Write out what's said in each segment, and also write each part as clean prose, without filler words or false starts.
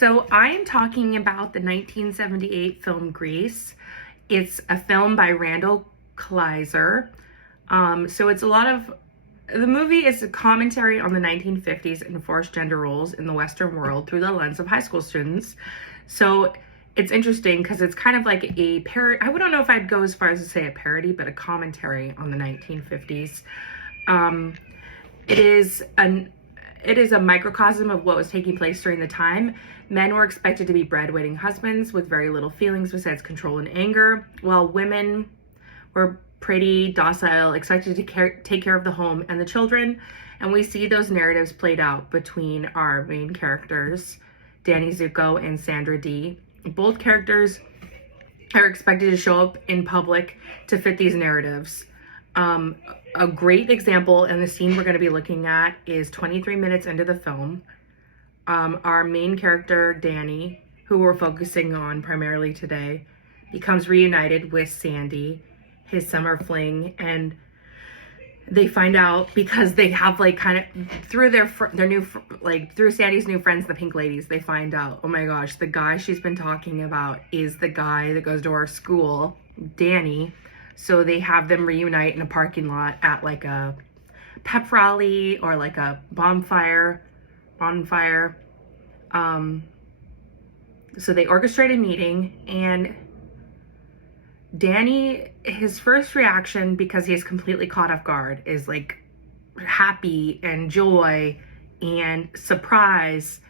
So I am talking about the 1978 film Grease. It's a film by Randall Kleiser. So it's a lot of, the movie is a commentary on the 1950s and forced gender roles in the Western world through the lens of high school students. So it's interesting because it's kind of like a parody. I don't know if I'd go as far as to say a parody, but a commentary on the 1950s. It is a microcosm of what was taking place during the time. Men were expected to be breadwinning husbands with very little feelings besides control and anger, while women were pretty docile, expected to take care of the home and the children. And we see those narratives played out between our main characters, Danny Zuko and Sandra Dee. Both characters are expected to show up in public to fit these narratives. A great example and the scene we're going to be looking at is 23 minutes into the film. Our main character, Danny, who we're focusing on primarily today, becomes reunited with Sandy, his summer fling, and they find out because they have through through Sandy's new friends, the Pink Ladies, they find out, oh my gosh, the guy she's been talking about is the guy that goes to our school, Danny. So they have them reunite in a parking lot at like a pep rally or like a bonfire. So they orchestrate a meeting, and Danny, his first reaction, because he is completely caught off guard, is like happy and joy and surprise.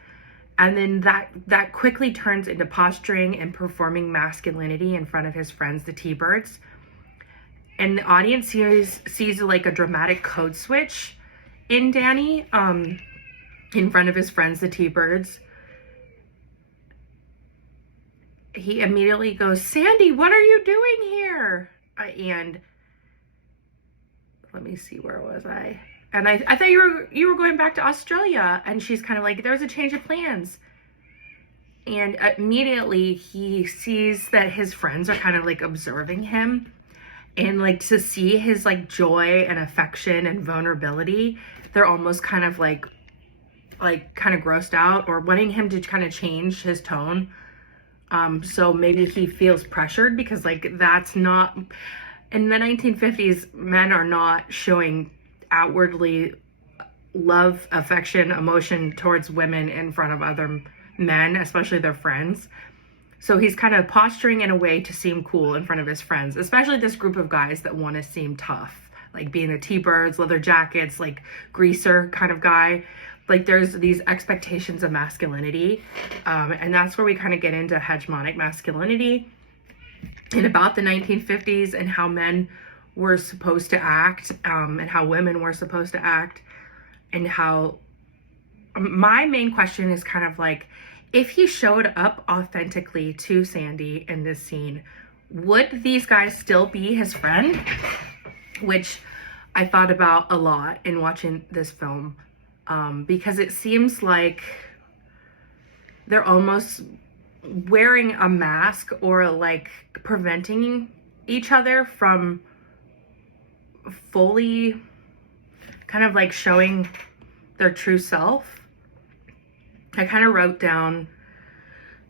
And then that quickly turns into posturing and performing masculinity in front of his friends, the T-Birds. And the audience sees like a dramatic code switch in Danny, in front of his friends, the T-Birds. He immediately goes, "Sandy, what are you doing here?" And let me see, where was I? And I thought you were going back to Australia. And she's kind of like, "There's a change of plans." And immediately he sees that his friends are kind of like observing him. And like to see his like joy and affection and vulnerability, they're almost kind of like kind of grossed out or wanting him to kind of change his tone. So maybe he feels pressured because like that's not, in the 1950s, men are not showing outwardly love, affection, emotion towards women in front of other men, especially their friends. So he's kind of posturing in a way to seem cool in front of his friends, especially this group of guys that want to seem tough, like being the T-Birds, leather jackets, like greaser kind of guy. Like there's these expectations of masculinity. And that's where we kind of get into hegemonic masculinity and about the 1950s and how men were supposed to act, and how women were supposed to act, and how my main question is kind of like, if he showed up authentically to Sandy in this scene, would these guys still be his friend? Which I thought about a lot in watching this film, because it seems like they're almost wearing a mask or like preventing each other from fully kind of like showing their true self. I kind of wrote down,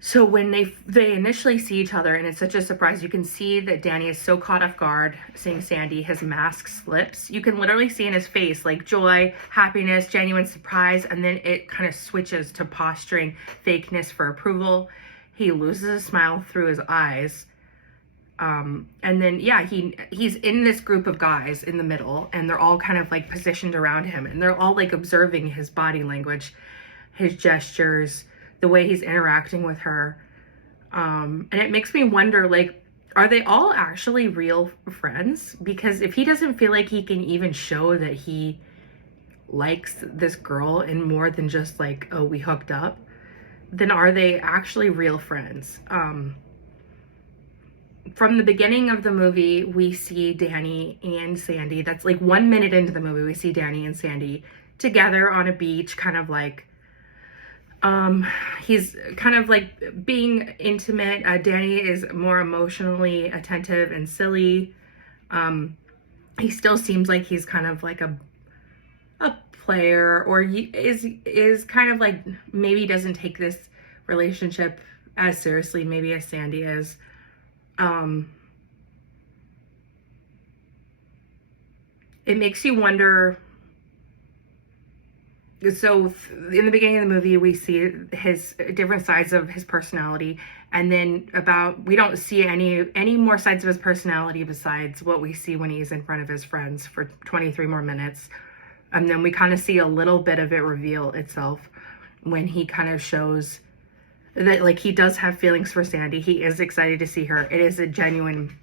so when they initially see each other and it's such a surprise, you can see that Danny is so caught off guard seeing Sandy, his mask slips. You can literally see in his face like joy, happiness, genuine surprise, and then it kind of switches to posturing, fakeness for approval. He loses a smile through his eyes. And then, yeah, he's in this group of guys in the middle, and they're all kind of like positioned around him, and they're all like observing his body language, his gestures, the way he's interacting with her. And it makes me wonder, like, are they all actually real friends? Because if he doesn't feel like he can even show that he likes this girl in more than just like, oh, we hooked up, then are they actually real friends? From the beginning of the movie, we see Danny and Sandy. That's like 1 minute into the movie, we see Danny and Sandy together on a beach, kind of like, he's kind of like being intimate. Danny is more emotionally attentive and silly. He still seems like he's kind of like a player, or is kind of like maybe doesn't take this relationship as seriously maybe as Sandy is. It makes you wonder. So in the beginning of the movie, we see his different sides of his personality, and then we don't see any more sides of his personality besides what we see when he's in front of his friends for 23 more minutes. And then we kind of see a little bit of it reveal itself when he kind of shows that, like, he does have feelings for Sandy. He is excited to see her. It is a genuine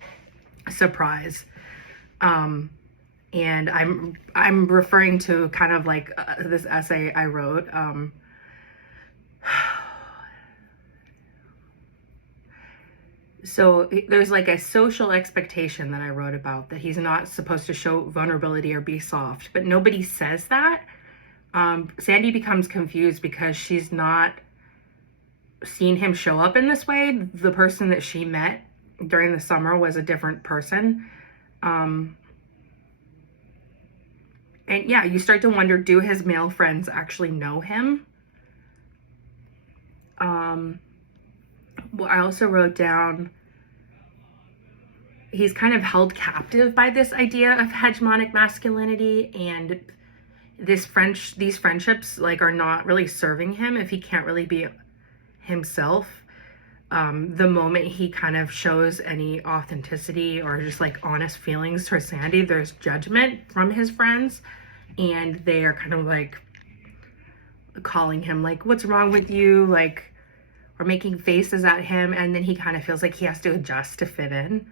surprise. And I'm referring to kind of like this essay I wrote. So there's like a social expectation that I wrote about, that he's not supposed to show vulnerability or be soft, but nobody says that. Sandy becomes confused because she's not seen him show up in this way. The person that she met during the summer was a different person. And yeah, you start to wonder, do his male friends actually know him? Well, I also wrote down, he's kind of held captive by this idea of hegemonic masculinity, and these friendships like are not really serving him if he can't really be himself. The moment he kind of shows any authenticity or just like honest feelings towards Sandy, there's judgment from his friends, and they are kind of like calling him like, what's wrong with you? Like, or making faces at him. And then he kind of feels like he has to adjust to fit in.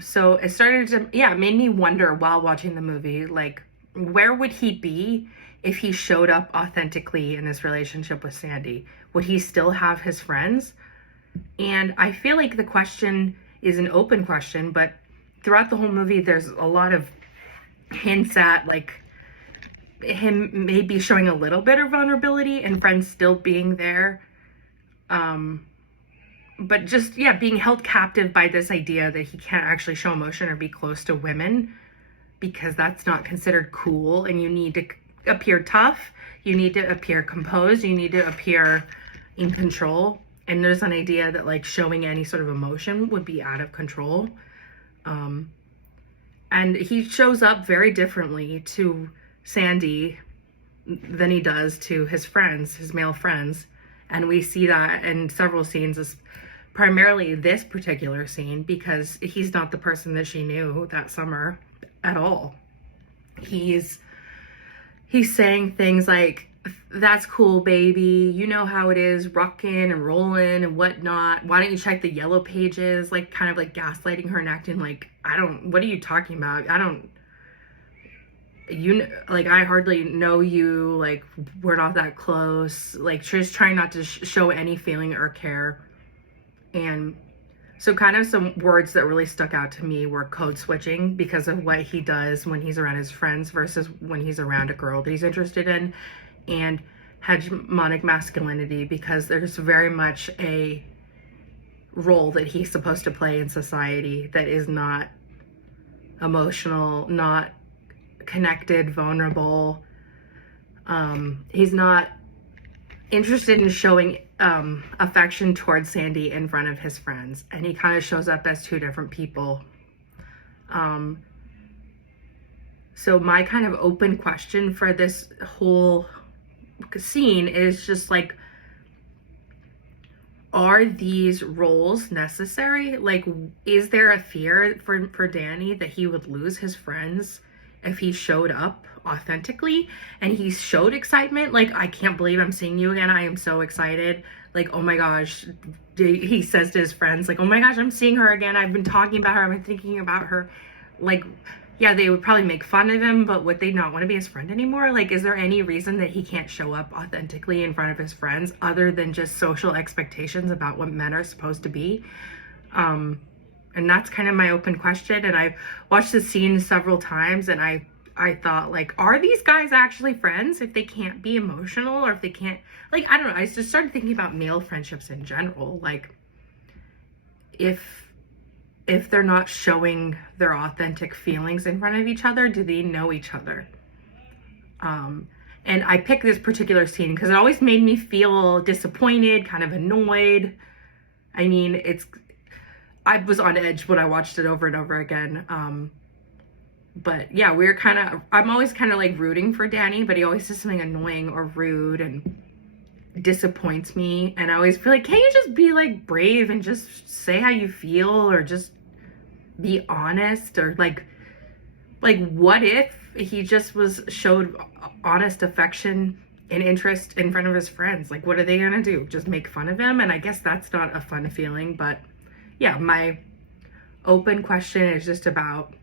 So it started to, it made me wonder while watching the movie, like, where would he be if he showed up authentically in this relationship with Sandy? Would he still have his friends? And I feel like the question is an open question, but throughout the whole movie, there's a lot of hints at like him maybe showing a little bit of vulnerability and friends still being there. But just, being held captive by this idea that he can't actually show emotion or be close to women because that's not considered cool, and you need to appear tough, you need to appear composed, you need to appear in control. And there's an idea that like showing any sort of emotion would be out of control. And he shows up very differently to Sandy than he does to his friends, his male friends. And we see that in several scenes, primarily this particular scene, because he's not the person that she knew that summer at all. He's saying things like, that's cool, baby. You know how it is, rocking and rolling and whatnot. Why don't you check the yellow pages? Like, kind of like gaslighting her and acting like, what are you talking about? I hardly know you. Like, we're not that close. Like, she's trying not to show any feeling or care. And so kind of some words that really stuck out to me were code switching, because of what he does when he's around his friends versus when he's around a girl that he's interested in, and hegemonic masculinity, because there's very much a role that he's supposed to play in society that is not emotional, not connected, vulnerable. He's not interested in showing affection towards Sandy in front of his friends, and he kind of shows up as two different people. So my kind of open question for this whole scene is just like, are these roles necessary? Like, is there a fear for Danny that he would lose his friends if he showed up authentically? And he showed excitement, like, I can't believe I'm seeing you again, I am so excited, like, oh my gosh. He says to his friends, like, oh my gosh, I'm seeing her again, I've been talking about her, I've been thinking about her. Like, yeah, they would probably make fun of him, but would they not want to be his friend anymore? Like, is there any reason that he can't show up authentically in front of his friends other than just social expectations about what men are supposed to be? And that's kind of my open question. And I've watched the scene several times, and I thought, like, are these guys actually friends if they can't be emotional, or if they can't, like, I don't know. I just started thinking about male friendships in general. Like, if they're not showing their authentic feelings in front of each other, do they know each other? And And I picked this particular scene because it always made me feel disappointed, kind of annoyed. I mean, I was on edge when I watched it over and over again. But yeah, I'm always kind of like rooting for Danny, but he always does something annoying or rude and disappoints me. And I always feel like, can't you just be like brave and just say how you feel, or just be honest? Or like what if he just showed honest affection and interest in front of his friends? Like, what are they gonna do? Just make fun of him? And I guess that's not a fun feeling. But yeah, my open question is just about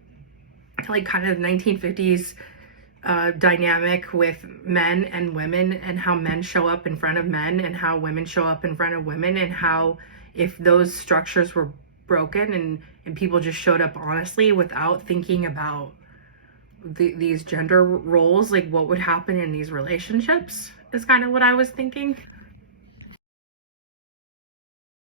like kind of the 1950s dynamic with men and women, and how men show up in front of men and how women show up in front of women, and how if those structures were broken and people just showed up honestly without thinking about these gender roles, like what would happen in these relationships is kind of what I was thinking.